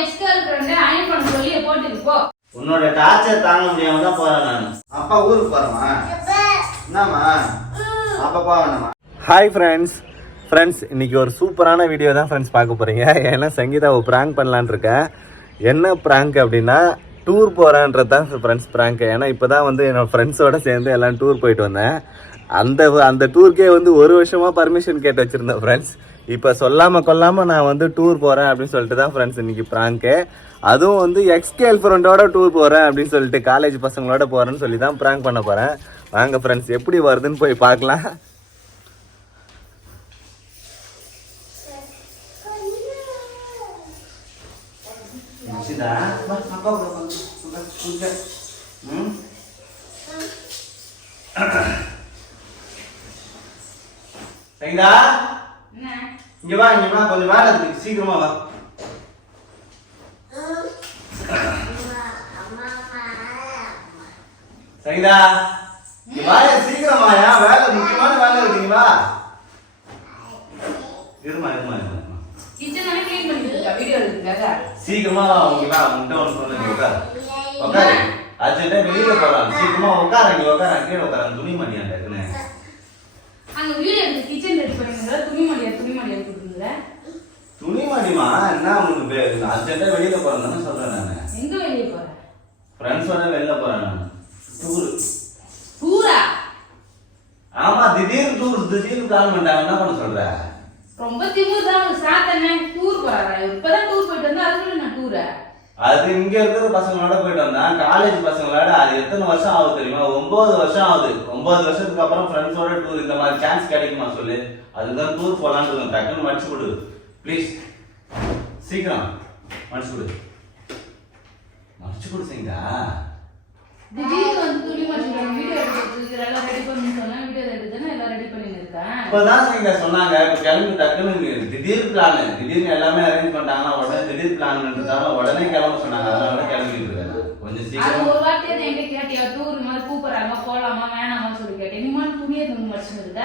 எக்ஸ்கல் friend iron பண்ண சொல்லி போட்டுக்கு போ. உன்னோட டார்ச்சர் தாங்க முடியாம தான் போறேன் நான். அப்பா ஊருக்கு போறமா? என்னம்மா? அப்பா போவேணாமா? ஹாய் ஃப்ரெண்ட்ஸ் இன்னைக்கு ஒரு சூப்பரான வீடியோ தான் ஃப்ரெண்ட்ஸ் பார்க்க போகிறீங்க. ஏன்னா சங்கீதாவை ப்ராங்க் பண்ணலான்னு இருக்கேன். என்ன ப்ராங்க் அப்படின்னா டூர் போகிறேன்றது தான் ஃப்ரெண்ட்ஸ் ப்ராங்க். ஏன்னா இப்போ தான் வந்து என்னோடய ஃப்ரெண்ட்ஸோடு சேர்ந்து எல்லாம் டூர் போயிட்டு வந்தேன். அந்த டூருக்கே வந்து ஒரு வருஷமாக பர்மிஷன் கேட்டு வச்சுருந்தேன் ஃப்ரெண்ட்ஸ். இப்போ சொல்லாமல் கொல்லாமல் நான் வந்து டூர் போகிறேன் அப்படின்னு சொல்லிட்டு தான் ஃப்ரெண்ட்ஸ் இன்றைக்கி ப்ராங்க்கு. அதுவும் வந்து எக்ஸ்கேல் ஃப்ரெண்டோட டூர் போகிறேன் அப்படின்னு சொல்லிட்டு காலேஜ் பசங்களோட போகிறேன்னு சொல்லி தான் ப்ராங்க் பண்ண போகிறேன். வாங்க ஃப்ரெண்ட்ஸ் எப்படி வருதுன்னு போய் பார்க்கலாம். சங்கீதா இங்க வா கொஞ்சம் வேலை இருக்கு, சீக்கிரமா வா. சங்கீதா இங்க வா, சீக்கிரமா. ஏன் வேலை, முக்கியமான வேலை இருக்கு, வா. இருமா கிச்சனை க்ளீன் பண்ணிட்டு வீடியோ எடுத்துக்கங்க. சீக்கிரமா வா. உங்க முட்டை ஒன்று சொல்லுங்க. உட்காரு அர்ஜென்ட்டா வெளியில போறான். சீக்கிரமா உட்கார. இங்க உட்கார, கீழே உட்கார. துணிமணி அந்த இருக்குன்னு அங்க வீடியோ எடுத்து கிச்சன் ரெடி பண்ணுங்க. துணிமணி எடுத்துக்கங்க. துணிமணிமா என்ன உங்களுக்கு அர்ஜென்ட்டா வெளியில போறேன்னு சொல்றேன் நானு. எங்க வெளிய போற? ஃப்ரெண்ட்ஸோட வெளியில போறேன் நான். டூரா? ஆமா, திடீர்னு பிளான் பண்ணிட்டாங்க. என்ன பண்ண சொல்ற? ரொம்ப திமுதான் சாத்தனே. டூர் போறா? இப்பதான் டூர் போயிட்டு வந்தா அதுக்குள்ள நான் டூரா? அது இங்க இருக்கிற பசங்களோட போயிட்டு வந்தேன். காலேஜ் பசங்களோட. அது எத்தனை வருஷம் ஆகுது தெரியுமா? 9 வருஷம் ஆகுது. 9 வருஷத்துக்கு அப்புறம் ஃப்ரெண்ட்ஸோட டூர். இந்த மாதிரி சான்ஸ் கிடைக்குமா சொல்லு? அதுதான் டூர் போலான்னு இருக்கோம். டக்குன்னு மடிச்சு கொடு ப்ளீஸ். சீக்கிரம் மடிச்சு கொடு. சீங்கா திடீர்னு வந்து துணிமணி வீடியோ எடுத்து எல்லாம் ரெடி பண்ணி சொன்னா வீடியோ எடுத்துனா எல்லாம் ரெடி பண்ணி இருக்கேன். இப்பதான் சீங்கா சொன்னாங்க. இப்ப கிளம்பி டக்குன்னு திடீர் பிளான். திடீர்னு எல்லாமே அரேஞ்ச் பண்ணிட்டாங்கன்னா உடனே திடீர் பிளான் உடனே கிளம்ப சொன்னாங்க. அதனால கிளம்பிட்டு இருக்கேன். கொஞ்சம் சீக்கிரம். ஒரு வார்த்தையை எங்க கேட்டியா? டூர் மாதிரி கூப்பிடுறாங்க, போலாமா வேணாமா சொல்லி கேட்டேன். நீ மாதிரி துணியை மடிச்சுன்னு இருக்க.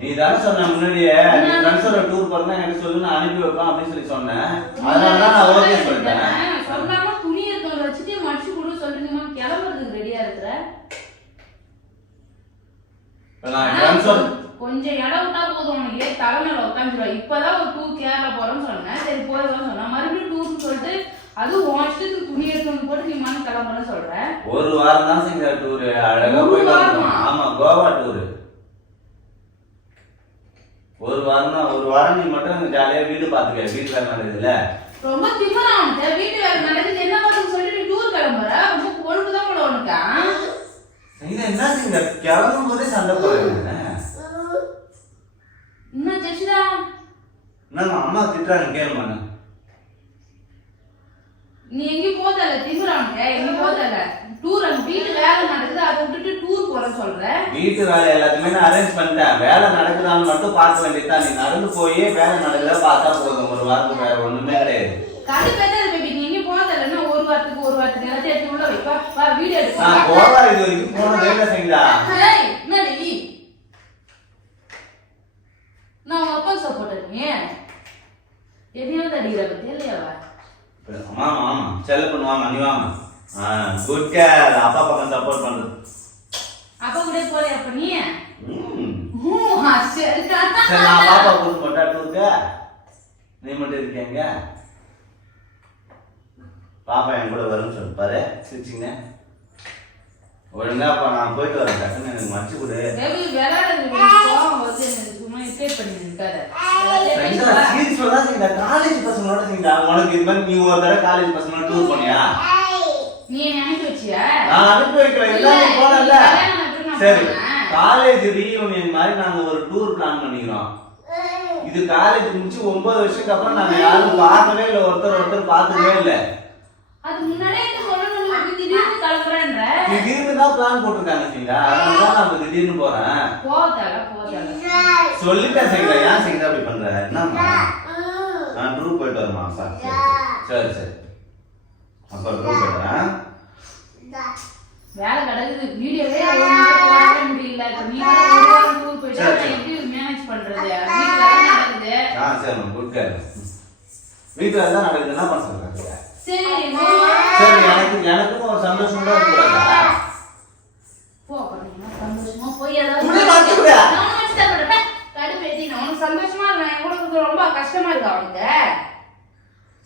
நீ தானே சொன்ன முன்னாடியே ஃப்ரெண்ட்ஸோட டூர் போறதா எனக்கு சொல்லு, நான் அனுப்பி வைப்பேன் அப்படின்னு சொல்லி சொன்னேன். அதனாலதான் நான் ஓகே சொல்லிட்டேன். சொல்லாம துணியை வச்சுட்டு மடிச்சு கொடு சொல்றீங்க. கிளம்புறதுக்கு ரெடியா இருக்கிற. கொஞ்சம் இடம் விட்டா போதும். உனக்கு தலைமையில உட்காந்துருவா. இப்பதான் ஒரு டூர் கேரளா போறோம்னு சொன்னேன். சரி போயிடுவான்னு சொன்னா மறுபடியும் டூர்னு சொல்லிட்டு அது வாஷ்டு துணி எடுத்து போட்டு நீ மாதிரி கிளம்புறேன்னு சொல்ற. ஒரு வாரம் தான் சிங்க டூர். அழகா போயிட்டு. ஆமா, கோவா டூர். ஒரு வாரம் தான். ஒரு வாரம் நீ மட்டும் ஜாலியா வீடு பாத்துக்க. வீட்டு வேலை நடக்குதுல்ல. ரொம்ப திமிரா உனக்கு. வீட்டு வேலை நடக்குது என்ன பண்ணுன்னு சொல்லிட்டு நீ டூர் கிளம்புற. ரொம்ப கொழுப்பு தான் போல உனக்கு. என்ன சிங்க கிளம்பும் போதே சண்டை போடுறீங்க. என்ன ஜெஷிதா? நான் அம்மா திட்டுறாங்க கேளுமா. நீ எங்கேயும் போதல்ல. திமிரா உனக்கு. எங்கேயும் போதல்ல. டூர் அங்க வீட்டு வேலை நடக்குது. அதை விட்டுட்டு டூர் போறேன்னு சொல்ற. வீட்டு வேலை எல்லாத்தையுமே நான் அரேஞ்ச் பண்ணிட்டேன். வேலை நடக்குதான்னு மட்டும் பார்க்க வேண்டியதுதான். நீ நடந்து போய் வேலை நடக்குதா பார்த்தா போதும். ஒரு வாரத்துக்கு வேற ஒண்ணுமே கிடையாது. கடுப்பேதான் பேபி. நீ எங்கேயும் போதல்ல. ஒரு வாரத்துக்கு எல்லாத்தையும் எடுத்து உள்ள வைப்பா. வா வீடியோ எடுப்பா. நான் கோவா இது வரைக்கும் போனதே இல்லை சங்கீதா. என்னடி நான் உங்க அப்பா சப்போர்ட் நீ எதையாவது அடிக்கிற பத்தி இல்லையாவா? ஆமா செல்ல பண்ணுவாங்க. நீ வாங்க. Good care. அப்பா பக்கம் சப்போர்ட் பண்றது. அப்பா கூட போறியா அப்ப நீ? சரி நான் பாப்பா கூட்டு போட்டா டூருக்கு. நீ மட்டும் இருக்கீங்க. பாப்பா என் கூட வரும்னு சொல்லு. பாரு சிரிச்சிங்க. ஒழுங்கா அப்ப நான் போயிட்டு வரேன். டக்குன்னு எனக்கு மடிச்சு கொடு. காலேஜ் பசங்களோட உனக்கு இது மாதிரி நீ ஒரு தடவை காலேஜ் பசங்களோட டூர் போனியா? நீ அனுப்பி வச்சியா? நான் அனுப்பி வைக்கிறேன். எல்லாரும் போனல. சரி, காலேஜ் ரீயூனியன் மாதிரி நாங்க ஒரு டூர் பிளான் பண்ணிக்கிறோம். இது காலேஜ் முடிச்சு 9 வருஷத்துக்கு அப்புறம் நாங்க யாரும் பார்க்கவே இல்லை. ஒருத்தர் பார்த்துக்கவே இல்லை. அது முன்னாடியே சொல்லணும். திடீர்னு கிளம்புறேன்ற. திடீர்னு தான் பிளான் போட்டிருக்காங்க சீங்கா. அதனால நான் திடீர்னு போறேன். சொல்லிட்டேன் சீங்கா. ஏன் சீங்கா அப்படி பண்ற? என்னம்மா நான் டூர் போயிட்டு வரமா? சரி அப்ப டூர் போயிட்டு வரேன். வேலை கிடக்குது. வீடியோவே போட முடியல. நீ ஒரு வாரம் டூர் போயிட்டா எப்படி மேனேஜ் பண்றது? வீட்டுல நடக்குது. சரி குட் கேர். வீட்டுல தான் நடக்குது. என்ன பண்ண சொல்றாங்க? கஷ்டமா இருக்கா அவனுக்கு?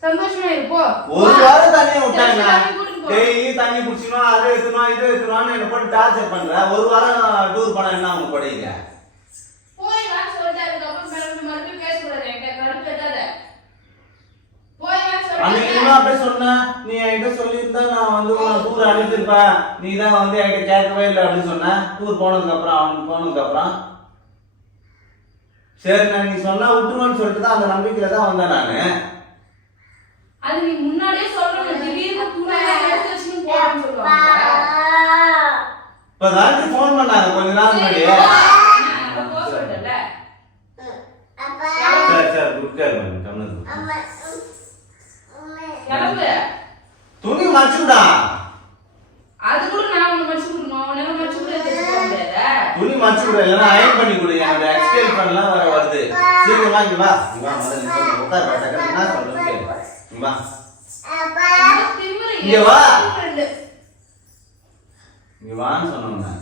சந்தோஷமா இருப்போ. ஒரு வாரம் தண்ணியை விட்டாங்க. டெய்லி தண்ணி குடிச்சினா அதை எடுத்துனோம் இதை எடுத்துனோம்னு என்ன போட்டு டார்ச்சர் பண்ற. ஒரு வாரம் டூர் போனா என்ன அவங்க படிங்க? போய் நான் சொல்லிட்டு அதுக்கப்புறம் மறுபடியும் பேசக்கூடாது என்கிட்ட. கடுப்பு ஏத்தாத. போய் நான் அன்னைக்கு சொல்லிட்டு அப்படியே சொன்ன, நீ என்கிட்ட சொல்லியிருந்தா நான் வந்து டூர் அனுப்பியிருப்பேன், நீ தான் வந்து என்கிட்ட கேட்கவே இல்லை அப்படின்னு சொன்ன. டூர் போனதுக்கு அப்புறம் அவனுக்கு போனதுக்கு அப்புறம் சரி நான் நீ சொன்னா விட்டுருவேன்னு சொல்லிட்டு தான் அந்த நம்பிக்கையில தான் வந்தேன் நானு. அது நீ முன்னாடியே சொல்லணும். திடீர்னு துணை எடுத்து வச்சுன்னு போறேன்னு சொல்லுவாங்க. இப்பதான் ஃபோன் பண்ணாங்க கொஞ்ச நாள் முன்னாடி. நான் போ சொல்லிட்டேன்ல. சரி சரி குட் கேர் மேம் கம்னு. கிளம்பு. துணி மடிச்சுடா. அது கூட நான் உன்னை மடிச்சு கொடுக்கணும். உன்னை மடிச்சு கூட தெரிஞ்சுக்க முடியாதா? துணி மடிச்சுட இல்லைன்னா அயன் பண்ணி கொடு. என்னோட எக்ஸ்பீரியன்ஸ் பண்ணலாம் வர வருது. சீக்கிரமா இங்க வா. இங்க வா முதல்ல நீ கொஞ்சம் உட்கார் பாட்டா. என்ன சொல்றேன்னு கேளு. இங்க வா. இங்க வா. இங்க வான்னு சொன்னேன்.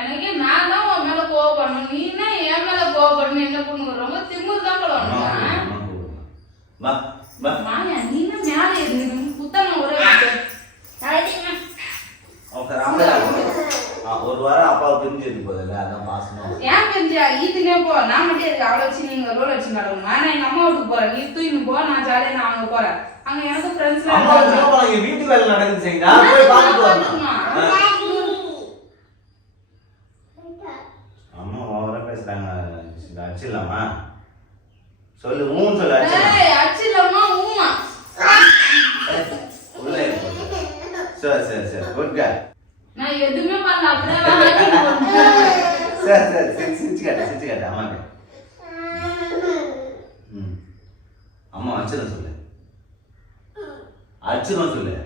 எனக்கு நான் தான் உன் மேல கோவப்படணும். நீ என்ன என் மேல கோவப்படணும்? என்ன பண்ணுங்க? ரொம்ப திமிரு தான் போல உனக்கு. வா வா. மாயா நீ என்ன மேலே இருந்து புத்தகம் ஒரே ஒரு வாரம் அப்பாவை பிரிஞ்சு இருக்கு போதில்ல, அதான் பாசமா. ஏன் பெஞ்சா ஈத்துனே போ. நான் மட்டும் இருக்கு அவளை வச்சு நீங்க ரோல் வச்சு நடக்கணும். நான் எங்க அம்மா வீட்டுக்கு போறேன். நீ தூக்கின்னு போ. நான் ஜாலியா நான் அங்க போறேன். அங்க எனக்கு ஃப்ரெண்ட்ஸ் எல்லாம் வீட்டு வேலை நடக்குது செய்யுங்க. போய் பார்த்துட்டு வரணும். அம்மா ஓவரா பேசுறாங்க. அடிச்சிடலாமா? சொல்லு ஊன்னு சொல்லு. அடிச்சிடலாமா? ஊமா உள்ள சரி சரி சரி குட் கேர். நான் எதுவுமே பண்ணல. அப்படியே சரி சரி சிரிச்சு காட்டு அம்மாக்கு. அம்மா அடிச்சிடும் சொல்லு. அடிச்சிடும் சொல்லு.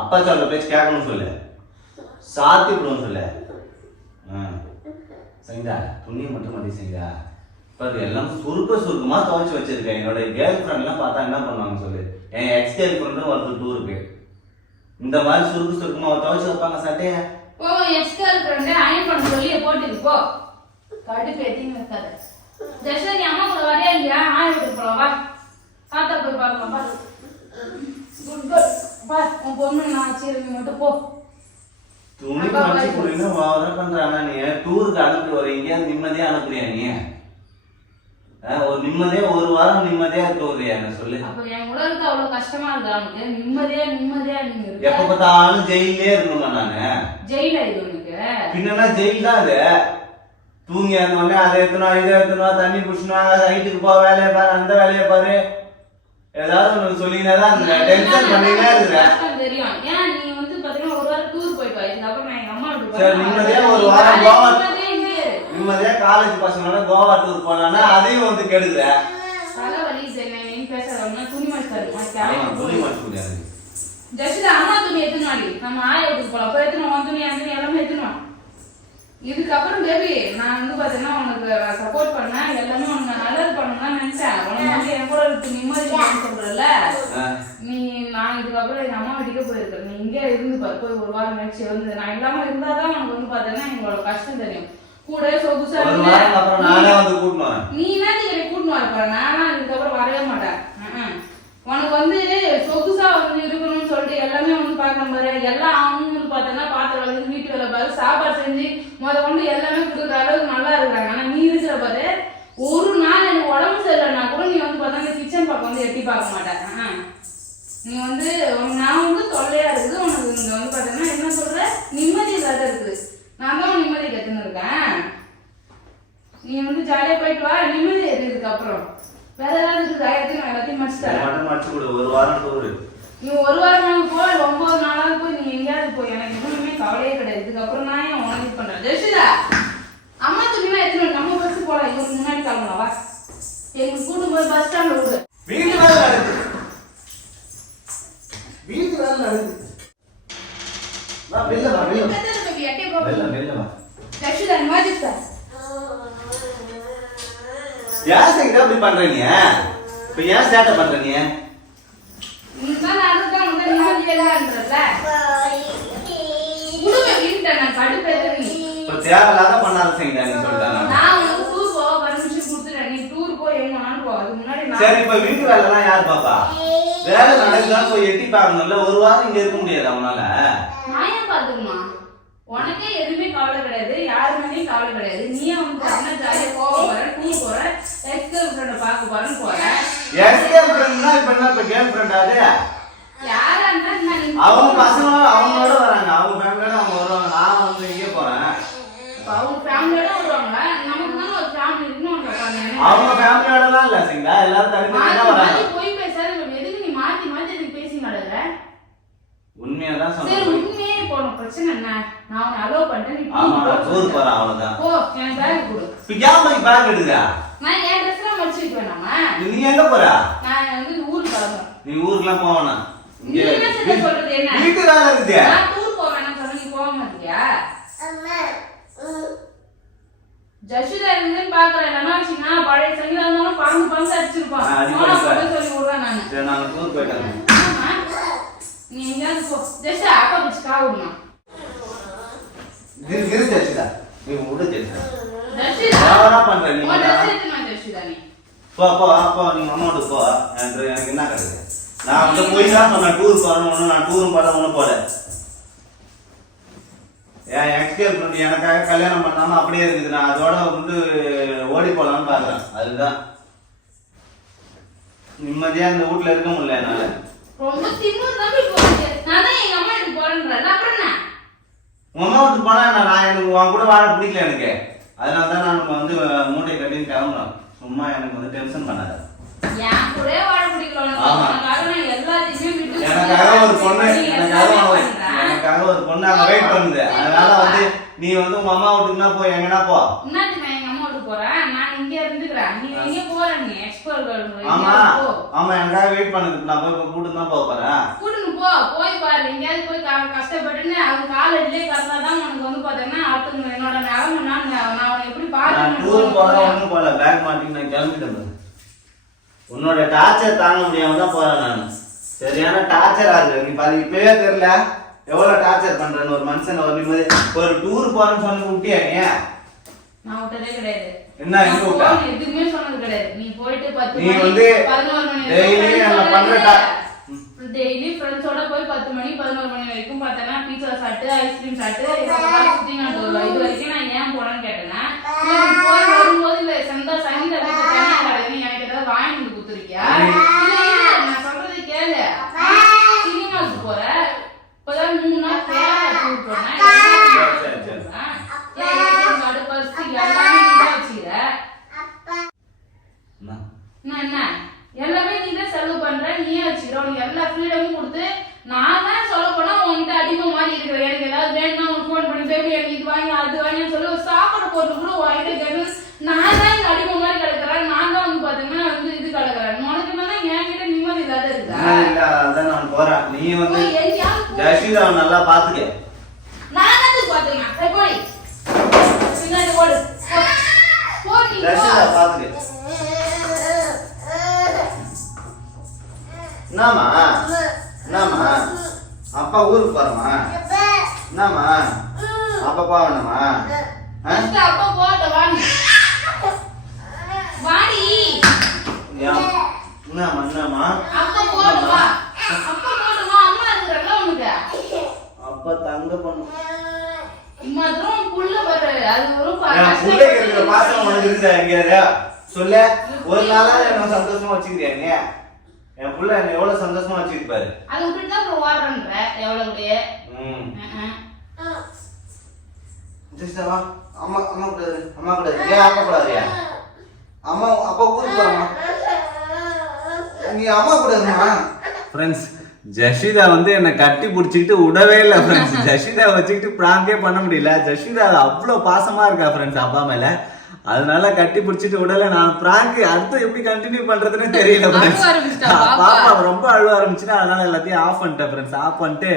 அப்பா சொல்ற பேச்சு கேட்கணும் சொல்லு. சாத்தி விடுவோம் சொல்லு. சரிங்களா? துணியை மட்டும் மதி செய்யுங்க. இப்போ எல்லாம் சுருக்கமா துவைச்சு வச்சிருக்கேன். என்னோட கேர்ள் ஃப்ரெண்ட்லாம் பார்த்தா என்ன பண்ணுவாங்க சொல்லு. என் எக்ஸ் கேர்ள் ஃப்ரெண்டும் வருது டூருக்கு. இந்த மாதிரி சுருக்கமா துவைச்சு வைப்பாங்க சட்டைய. ஓ எக்ஸ்கல் ஃப்ரெண்ட் அயன் பண்ண சொல்லி போட்டுக்கு போ. கடுப்பு ஏத்தின்னு வைக்காத. ஜெஷா நீ அம்மா கூட வரையா இல்லையா? ஆய் விட்டு போலாம் வா. தாத்தா போய் பார்க்கலாம் வா. குட் குட் வா. உன் பொண்ணு நான் வச்சிருக்கேன் மட்டும் போ. துணி மடிச்சு கொடுங்க ஓவரா பண்றாங்க. நீ டூருக்கு அனுப்பி வரீங்க, நிம்மதியா அனுப்புறியா நீ? ஒரு நிம்மதியா ஒரு வாரம் நிம்மதியா இருக்க என்ன சொல்லு. அப்ப என் உடலுக்கு அவ்வளவு கஷ்டமா இருக்கா உனக்கு? நிம்மதியா நீங்க இருக்க. எப்ப பார்த்தாலும் ஜெயிலே இருக்கணுமா நானு? ஜெயிலா இது உனக்கு? பின்னா ஜெயில் தான் அது. தூங்கி இருந்தோடனே அதை எடுத்துனோம் இதை எடுத்துனோம் தண்ணி குடிச்சணும் நைட்டுக்கு போ வேலையை பாரு அந்த வேலையை பாரு ஏதாவது ஒன்று சொல்லினேதான் இருந்தேன். டென்ஷன் பண்ணினே இருக்கிறேன். தெரியும். ஏன் நீ வந்து பாத்தீங்கன்னா ஒரு வாரம் டூர் போயிட்டு வா. இதுக்கப்புறம் நான் எங்க அம்மா வீட்டுக்கு சரி நிம்மதியா ஒரு வாரம் கோவா நிம்மதியா காலேஜ் பசங்களோட கோவா டூர் போனான்னா அதையும் வந்து கெடுக்குற. தலைவலி நீ பேசாத. துணி மாச்சு துணி மாச்சு முடியாது. ஜஸ்ட் அம்மா துணி எத்தனாடி நம்ம ஆய வீட்டுக்கு போலாம். போய் எத்தனை உன் துணி அந்த துணி எல்லாமே எத்தணும். இதுக்கப்புறம் பேபி நான் வந்து பாத்தீங்கன்னா உனக்கு சப்போர்ட் பண்ணேன். எல்லாமே உனக்கு நல்லது பண்ணணும்னு நினைச்சேன். உனக்கு வந்து என் கூட நிம்மதி சொல்றல நீ. நான் இதுக்கப்புறம் எங்க அம்மா வீட்டுக்கே போயிருக்கேன். நீ இங்கே இருந்து பாரு. போய் ஒரு வாரம் நினைச்சு வந்து நான் இல்லாம இருந்தாதான் உனக்கு வந்து பாத்தீங்கன்னா எங்களோட கஷ்டம் தெரியும். கூட சொகுசா நீ என்ன கூட்டினு வரப்ப நானா இதுக்கப்புறம் வரவே மாட்டேன். உனக்கு வந்து சொகுசா வந்து இருக்கணும்னு சொல்லிட்டு எல்லாமே வந்து பார்க்கணும் பாரு. எல்லாம் அவங்களுக்கு பார்த்தோன்னா பாத்திரம் வளர்ந்து வீட்டு வேலை பாரு சாப்பாடு செஞ்சு கொண்டு எல்லாமே கொடுக்குற அளவுக்கு நல்லா இருக்கிறாங்க. ஆனா நீ இருக்கிற பாரு ஒரு நாள் எனக்கு உடம்பு சரியில்லைன்னா கூட நீ வந்து பார்த்தா இந்த கிச்சன் பக்கம் வந்து எட்டி பார்க்க மாட்டேன். நீ வந்து நான் வந்து தொல்லையா இருக்குது. உனக்கு இங்க வந்து பார்த்தீங்கன்னா என்ன சொல்ற நிம்மதி இல்லாத இருக்குது. நான் தான் நிம்மதி கத்துன்னு இருக்கேன். நீ வந்து ஜாலியா போயிட்டு வா. நிம்மதி எதுக்கு அப்புறம் வேற ஏதாவது இருக்குது நான் எல்லாத்தையும் மடிச்சு கொடு. ஒரு வாரம் டூரு நீ ஒரு வாரம் போய் 9 நாளாவது போய் நீ எங்கேயாவது போய். எனக்கு எதுவுமே கவலையே கிடையாது. இதுக்கப்புறம் நான் ஏன் உனக்கு இது பண்றேன். ஜெஷிதா அம்மா துணிலாம் எத்தனை நம்ம பஸ் போலாம். இவருக்கு முன்னாடி கிளம்பலாம் வா. எங்களுக்கு கூட்டு போய் பஸ் ஸ்டாண்ட்ல விடு. வீட்டு வேலை நடக்குது. வீட்டு வேலை நடக்குது. வா வெளில வா வெளில. வெளில வா. ஜெஷிதா மாஜிஸ்டா யார் எங்க அப்படி பண்ற நீ? இப்ப ஏன் சேட்டை பண்ற நீ? நான் அதுதான் வந்து நிம்மதியா இல்லன்றல. குடுவே வீட்டை நான் கடுப்பேத்த நீ. இப்ப தேவையில்லாத பண்ணாத செய்யுங்க நீ சொல்லிட்டாங்க. நான் உனக்கு டூர் போக பர்மிஷன் கொடுத்துறேன். நீ சரி இப்ப வீட்டு வேலை எல்லாம் யார் பாப்பா? வேலை நடக்குதான் போய் எட்டி பார்க்கணும்ல. ஒரு வாரம் இங்க இருக்க முடியாது அவனால. நான் ஏன் பாத்துக்குமா? உனக்கே எதுவுமே கவலை கிடையாது, யாரு மேலேயும் கவலை கிடையாது. நீயே வந்து அண்ணா ஜாலியா போக போற, டூர் போற, எக்ஸ்கேல் ஃப்ரெண்ட பார்க்க போறேன்னு போற. எக்ஸ்கேல் ஃப்ரெண்ட்னா இப்ப என்ன இப்ப கேர்ள் ஃப்ரெண்ட் ஆது? யாரா இருந்தா என்ன? அவங்க பசங்க அவங்களோட வராங்க, அவங்க ஃபேமிலியோட அவங்க வருவாங்க. நான் வந்து இங்கே போறேன். அவங்க ஃபேமிலியோட வருவாங்க, நமக்கு தான் ஒரு ஃபேமிலி இருக்குன்னு ஒன்று உட்காந்து. அவங்க ஃபேமிலியோடலாம் இல்ல சிங்கா, எல்லாரும் தனித்தனியா வராங்க. போய் பேசாத, எதுக்கு நீ மாத்தி மாத்தி இதுக்கு பேசி நடக்குற? உண்மையாதான் சரி சொன்னேன். உண்மையே போன பிரச்சனை என்ன? நான் உன்னை அலோவ் பண்ணிட்டேன், நீ ஆமா நான் டூர் போறேன் அவ்வளவுதான். போ, என் பேக் கொடு. இப்ப ஏன் போய் பேக் எடுக்குறா? நான் என் ட்ரெஸ் எல்லாம் மடிச்சு வைப்பேன். நீ எங்க போற? நான் வந்து ஊருக்கு கிளம்புறேன். நீ ஊருக்குலாம் போவனா? நீ என்ன செய்ய சொல்றது என்ன? வீட்டு வேலை இருக்குது. நான் டூர் போவேன்னு சொன்னா நீ போக மாட்டியா? ஜஷுதா இருந்துன்னு பாக்குறேன். என்ன வச்சுன்னா பழைய சங்கீதா இருந்தாலும் பங்கு அடிச்சிருப்பான். சொல்லி விடுறேன் நானு. சரி நான் டூர் போயிட்டேன். நீ எங்கேயாவது போ. ஜஸ்ட் அப்பா வச்சு காவுடணும். இரு ஜெசிதா, நீ விடு ஜெசிதா. ஜஷுதா யாரா பண்ற நீ? உன் ட்ரெஸ் எடுத்துமா ஜஷுதா நீ. அப்போ நீ அம்மாவோட போ. எனக்கு என்ன கிடையாது. நான் வந்து போய் தான் சொன்னேன் டூர் போறேன். நான் டூரும் போட ஒன்றும் போல. என் எக்ஸ்கேல் ஃப்ரெண்ட் எனக்காக கல்யாணம் பண்ணாம அப்படியே இருக்குது. நான் அதோட வந்து ஓடி போலான்னு பாக்குறேன். அதுதான் நிம்மதியா இந்த வீட்டுல இருக்க முடியல என்னால. ரொம்ப திமிர் தான் போகுது. நான் தான் எங்க அம்மா வீட்டுக்கு போறேன்றேன். அப்புறம் என்ன? உங்க அம்மா வீட்டுக்கு போனா எனக்கு உன் கூட வாழ பிடிக்கல எனக்கு. அதனால தான் நான் வந்து மூட்டை கட்டின்னு கிளம்புறேன். சும்மா எனக்கு வந்து டென்ஷன் பண்ணாத. என் கூட வாழ பிடிக்கல. உனக்காக நான் எல்லாத்தையுமே விட்டு எனக்காக ஒரு பொண்ணு அங்க வெயிட் பண்ணுது. அதனால வந்து நீ வந்து உங்க அம்மா வீட்டுக்குன்னா போ, எங்கன்னா போ. என்னத்துக்கு நான் எங்க அம்மா வீட்டுக்கு போறேன்? நான் இங்க இருந்துக்கிறேன். நீ எங்க போற? நீ எக்ஸ்போர்ட் ஆமா ஆமா எனக்காக வெயிட் பண்ணுது. நான் போய் கூட்டு தான் போக போறேன். கூட்டுன்னு போ, போய் பாரு. எங்கேயாவது போய் கஷ்டப்பட்டுன்னு அவங்க காலேஜ்லயே கறந்தாதான் உனக்கு வந்து பாத்தீங்கன்னா அடுத்து என்னோட நிலைமை நான் அவனை எப்படி நான் டூர் போற பாருங்க. ஒண்ணும் போல. பேக் மாட்டி நான் கிளம்பிட்டேன். உன்னோட டார்ச்சர் தாங்க முடியாம தான் போறேன் நான். சரியான டார்ச்சரா இருக்கு. நீ பாரு இப்பவே தெரியல எவ்வளவு டார்ச்சர் பண்றேன்னு. ஒரு மனுஷன் ஒரு நிம்மதி ஒரு டூர் போறேன்னு சொன்ன விட்டியா நீ? நான் விட்டதே கிடையாது. என்ன எங்க விட்ட? எதுவுமே சொன்னது கிடையாது. நீ போயிட்டு 10 நீ மணி வந்து 11 மணி டெய்லி நம்ம பண்ற டெய்லி ஃப்ரெண்ட்ஸோட போய் 10 மணி 11 மணி வரைக்கும் பார்த்தேன்னா பீட்சா சாப்பிட்டு ஐஸ்கிரீம் சாப்பிட்டு சுத்தி நான் இது வரைக்கும் நான் ஏன் போனேன்னு கேட்டேன்னா போய் வரும்போது இல்ல சங்கீதா வீட்டு தனியா கிடையாது, எனக்கு ஏதாவது வாங்கி வந்து கொடுத்துருக்கியா? நான் சொல்றது கேளு. சினிமாவுக்கு போற இப்பதான் 3 நாள் பேர டூர் போனேன். என்ன எல்லாமே நீ தான் செலவு பண்ற, நீயே வச்சுக்கிற. உனக்கு எல்லா ஃப்ரீடமும் கொடுத்து நான் தான் சொல்ல போனா உன்கிட்ட அதிகமா மாறி இருக்கிறேன். எனக்கு ஏதாவது வேணும்னா உனக்கு ஃபோன் பண்ணி பேபி எனக்கு இது வாங்கி அது வாங்கின்னு சொல்லி ஒரு சாப்பாடு போட்டு கூட வாங்கிட்டு கேட்டு நான் தான் இந்த அடிமை மாதிரி கிடக்குறேன். நான் தான் வந்து பாத்தீங்கன்னா வந்து இது கிடக்குறேன். உனக்கு என்னன்னா என்கிட்ட நிம்மதி இல்லாத இருக்கா? இல்ல அதான் நான் போறேன். நீ வந்து ஜெசிதாவை நல்லா பாத்துக்க. நான் தான் பாத்துக்கிறேன். போய் பின்னாடி ஓடு. ஜெசிதா பாத்துக்க. என்னம்மா அப்பா ஊருக்கு போறமா? என்னம்மா அப்பா போகணுமா? அப்பா போட்ட வாடி வாடி. என்னம்மா அப்பா போடுவா. அப்பா போடுவா. அம்மா இருக்கிறல்ல உனக்கு. அப்பா தங்க பொண்ணு. இம்மாதிரம் புள்ள வர அது ஒரு புள்ளைக்கு இருக்கிற பாசம் உனக்கு இருக்குதா எங்கேயா? சொல்ல ஒரு நாளா என்ன சந்தோஷமா வச்சுக்கிறியாங்க? என் புள்ள என்ன எவ்வளவு சந்தோஷமா வச்சுக்கிப்பாரு. அது விட்டுட்டு தான் அப்புறம் ஓடுறன்ற எவ்வளவு. ஜெசிதாவா அம்மா கூடாது. ஏன் அப்பா கூடாதுயா? அப்பா ஊருக்கு போறமா? நீ அம்மா கூடாதுமா? ஃப்ரெண்ட்ஸ் ஜஷிதா வந்து என்னை கட்டி பிடிச்சிக்கிட்டு விடவே இல்லை ஃப்ரெண்ட்ஸ். ஜஷிதா வச்சுக்கிட்டு பிராங்கே பண்ண முடியல. ஜஷிதா அவ்வளோ பாசமா இருக்கா ஃப்ரெண்ட்ஸ் அப்பா மேல. அதனால கட்டி பிடிச்சிட்டு விடல. நான் பிராங்க் அடுத்து எப்படி கண்டினியூ பண்றதுன்னு தெரியல ஃப்ரெண்ட்ஸ். பாப்பா ரொம்ப அழுவ ஆரம்பிச்சுன்னா அதனால எல்லாத்தையும் ஆஃப் பண்ணிட்டேன் ஃப்ரெண்ட்ஸ். ஆஃப் பண்ணிட்டு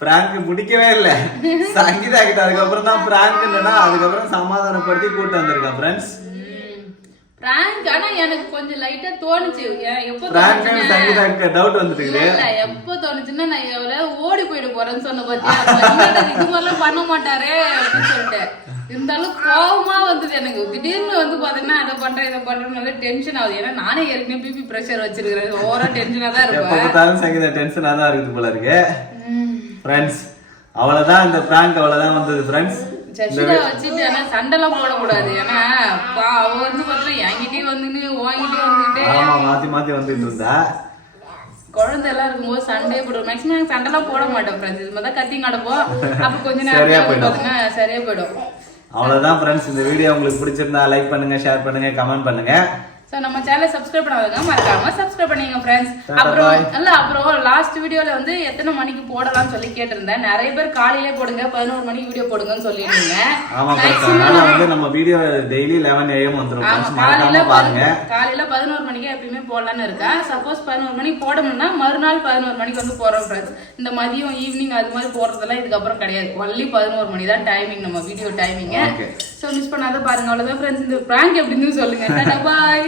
பிராங்க் முடிக்கவே இல்லை. சங்கீதா கிட்ட அதுக்கப்புறம் தான் பிராங்க் இல்லைன்னா அதுக்கப்புறம் சமாதானப்படுத்தி கூட்டு வந்திருக்கேன் ஃப்ரெண்ட்ஸ். பிராங்க் ஆனா எனக்கு கொஞ்சம் லைட்டா தோணுச்சு எப்போ பிராங்க் சங்கீதாக்கு டவுட் வந்துட்டுக்குது. எப்போ தோணுச்சுன்னா நான் எவ்வளவு ஓடி போயிட போறேன்னு சொன்ன பாத்தியா இது மாதிரிலாம் பண்ண மாட்டாரே அப்படின்னு சொல்லிட்டு இருந்தாலும் கோவமா வந்தது எனக்கு. திடீர்னு வந்து பாத்தீங்கன்னா அதை பண்றேன் இதை பண்றேன்னு டென்ஷன் ஆகுது. ஏன்னா நானே ஏற்கனவே பிபி பிரஷர் வச்சிருக்கிறேன். ஓவரா டென்ஷனா தான் இருப்பேன். சங்கீதா டென்ஷனா தான் இருக்குது போல இருக்கு. ஃப்ரெண்ட்ஸ் அவ்வளவுதான் இந்த பிராங்க் அவ்வளவுதான் வந்தது ஃப்ரெண்ட்ஸ். சசிகா வச்சுட்டு ஆனா சண்டைலாம் போடக்கூடாது. ஏன்னா அவ வந்து பாத்தீங்கன்னா என்கிட்டயும் வந்துட்டு உன்கிட்டயும் வந்துட்டு மாத்தி மாத்தி வந்துட்டு இருந்தா. குழந்தை எல்லாம் இருக்கும்போது சண்டே போடுவோம். மேக்ஸிமம் சண்டைலாம் போட மாட்டோம் ஃப்ரெண்ட்ஸ். இது மாதிரி கத்தி நடப்போம். அப்ப கொஞ்ச நேரம் பாத்தீங்கன்னா சரியா போயிடும். அவ்வளவுதான் ஃப்ரெண்ட்ஸ். இந்த வீடியோ உங்களுக்கு பிடிச்சிருந்தா லைக் பண்ணுங்க, ஷேர் பண்ணுங்க, கமெண்ட் பண்ணுங்க. சோ நம்ம சேனலை சப்ஸ்கிரைப் பண்ணாதவங்க மறக்காம சப்ஸ்கிரைப் பண்ணீங்க ஃப்ரெண்ட்ஸ். அப்புறம் லாஸ்ட் வீடியோல வந்து எத்தனை மணிக்கு போடலாம்னு சொல்லி கேட்டிருந்தேன். நிறைய பேர் காலையிலே போடுங்க 11 மணிக்கு வீடியோ போடுங்கன்னு சொல்லிருந்தீங்க. ஆமா வந்து நம்ம வீடியோ டெய்லி 11 AM வந்துரும். காலையில 11 மணிக்கு எப்பயுமே போடலாம்னு இருக்கேன். சப்போஸ் 11 மணிக்கு போடணும்னா மறுநாள் 11 மணிக்கு வந்து போறோம் ஃப்ரெண்ட்ஸ். இந்த மதியம் ஈவினிங் அது மாதிரி போடுறதெல்லாம் இதுக்கப்புறம் கிடையாது. ஒன்லி 11 மணி தான் டைமிங் நம்ம வீடியோ டைமிங். சோ மிஸ் பண்ணாத பாருங்க. அவ்வளவுதான் ஃப்ரெண்ட்ஸ். இந்த பிராங்க் எப்படின்னு சொல்லுங்க. பாய்.